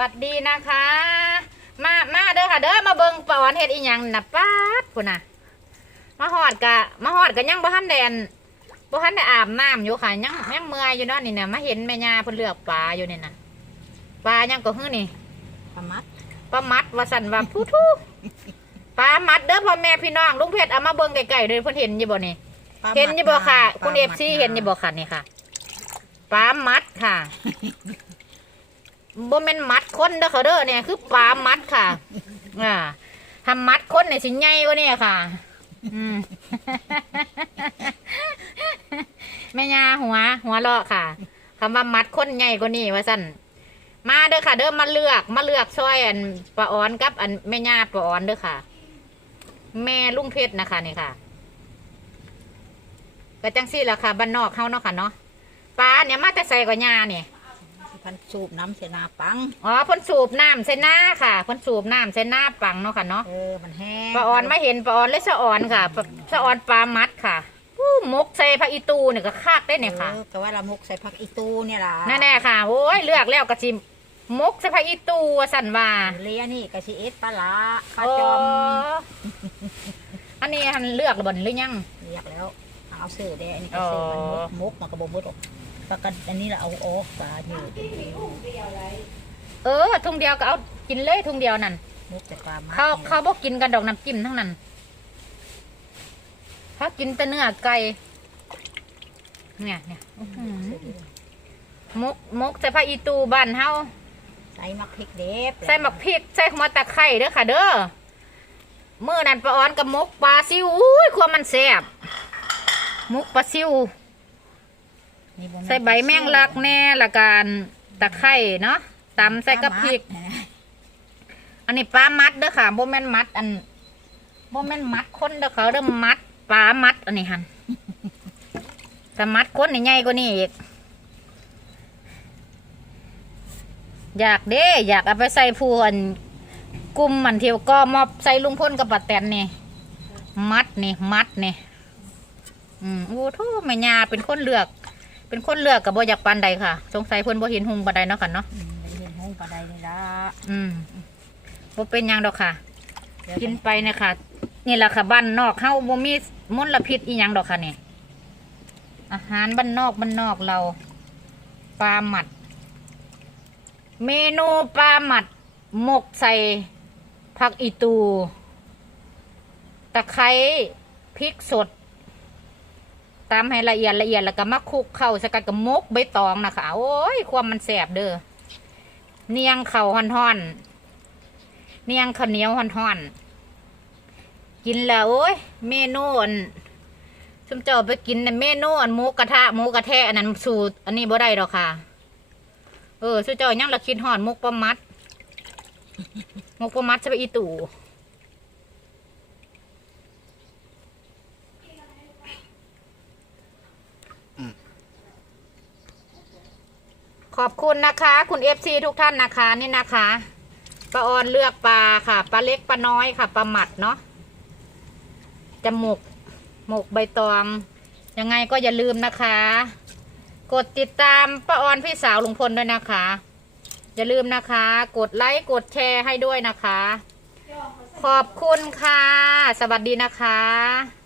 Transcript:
วัสดีนะคะ มามาเด้อค่ะ เด้อมาเบิ่งปอนเฮ็ดอีหยังน่ะป๊าดพุ่นน่ะมาหอดกะมาหอดกะยังบ่ทันแดนบ่ทันได้อาบน้ำอยู่ค่ะยังยังเมื่อยอยู่เนาะนี่น่ะมาเห็นแม่ย่าเพิ่นเลือกปลาอยู่นี่น่ะปลายังก็ฮื้อนี่ประมัดปลามัดว่าสั่นว่าผู้ทูปลามัดเด้อพ่อแม่พี่น้องลุงเพชรเอามาเบิ่งไกลๆเด้อเพิ่นเห็นอยู่บ่นี่ปลามัดเห็นอยู่บ่ค่ะปลาคุณมัเอดฟซีเห็นอยู่บ่ค่ะนี่ค่ะปลามัดค่ะ บ่แม่นมัดคนเด้อค่ะเด้อเนี่ยคือปลามัดค่ะ อ่าทำมัดคนเนี่ยสิใหญ่กว่านี้ค่ะ อืม แม่ยาหัว หัวเลาะค่ะคำว่ามัดคนใหญ่กว่านี้ว่าสั่นมาเด้อค่ะ เด้อมาเลือกมาเลือกซอยอันปลาออนกับ อันแม่ยาปลาออนเด้อค่ะ แม่ลุงเพชรนะคะนี่ค่ะก็จังซี่แหละค่ะบ้านนอกเฮาเนาะค่ะเนาะปลาเนี่ยมาแต่ใส่กับยาเนี่ย พันสูบน้ำเสนาปัง อ๋อเพ่นสูบน้ำใส่หน้าค่ะเพ่นสูบน้ำใส่หน้าปังเนาะค่ะเนาะเออ มันแห้งปลาออนไม่เห็นปลาออนเลยสะออนค่ะปลาสะออนปลามัดค่ะอู้มกใส่ผักอีตูเนี่ยก็คากได้เนี่ยค่ะออก็ว่าละมกใส่ผักอีตูเนี่ยล่ะแน่ๆค่ะโอ้ยเลือกแล้วก็จิมกใส่ผักอีตูว่าสั่นว่าเลียนี่กะชิเอสปลาละปลาโอ้จอมอันนี้หันเลือกหรือบ่นหรือยัง เรียกแล้ว เอาเสือแดงอันนี้ก็อ๋อเสือมันมกมกมันก็บ่มดออก ปลากันอันนี้เราเอาออกปลาอยู่เออทุ่งเดียวก็เอากินเลยทุ่งเดียวนั่นมกแต่ปลามัดเขานี่เขาบอกกินกันดอกน้ำจิ้มทั้งนั้นเขากินแต่เนื้อไก่เนี่ยเนี่ยอื้อหือมกมกใส่ผ้าอีตูบ้านเฮาใส่มักพริกเด็บใส่หมักพริกใส่หัวตะไคร้เด้อค่ะ เด้อมื่อนั้นปลาออนกับมกปลาซิวอุ้ยความมันแซ่บมกปลาซิว นี่บ่แม่นใส่ใบแมงลักแน่ละกันตะไคร้เนาะตำใส่กับพริก ปลามัดอันนี้ปลามัดเด้อค่ะโบแมนมัด อันโบแมนมัดคนเด้อเขาเริ่มมัดปลามัด อันนี้หันแต่มัดคนนี่ใหญ่กว่านี้อีกอยากเด้ อยากเอาไปใส่ผู้อันกลุ่มมันเที่ยวก็มอบใส่ลุงพ่นกับปัดแตนนี่มัดนี่มัดนี่อืมโอ้โทแม่ยาเป็นคนเลือก เป็นคนเลือกกับบ่อยากปานใดค่ะ สงสัยเพิ่นบ่เห็นหุงปานใดเนาะค่ะเนาะอืมได้เห็นห้องปลาใดนี่ละอืมบ่เป็นหยังดอกค่ะ เดี๋ยวกินไปเนี่ยค่ะนี่แหละค่ะบ้านนอกเฮาบ่มีมลพิษอีหยังดอกค่ะนี่อาหารบ้านนอกบ้านนอกเราปลาหมัด เมนูปลาหมัดหมกใส่ผักอีตู ตะไคร้พริกสด ตามให้ละเอียดละเอียดแล้วก็มาคลุกเข้าสกัดกับมกใบตองนะคะโอ้ยความมันแสบเด้อเนียงเข่าห่อนๆเนียงข้าวเหนียวห่อนๆกินแล้วโอ้ยเมนูอันชุมเจ้าไปกินน่ะเมนูอันหมูกระทะหมูกระแทะอันนั้นสูตรอันนี้บ่ได้ดอกค่ะ เออชุมเจ้ายังละคิดหอนมุกปลามัดมุกปลามัดใช่ไปอีตู่ ขอบคุณนะคะ คุณเอฟซีทุกท่านนะคะนี่นะคะปลาออนเลือกปลาค่ะปลาเล็กปลาน้อยค่ะปลาหมัดเนาะจะหมกหมกใบตอง ยังไงก็อย่าลืมนะคะ กดติดตามป้าออนพี่สาวลุงพลด้วยนะคะ อย่าลืมนะคะ กดไลค์กดแชร์ให้ด้วยนะคะ ขอบคุณค่ะ สวัสดีนะคะ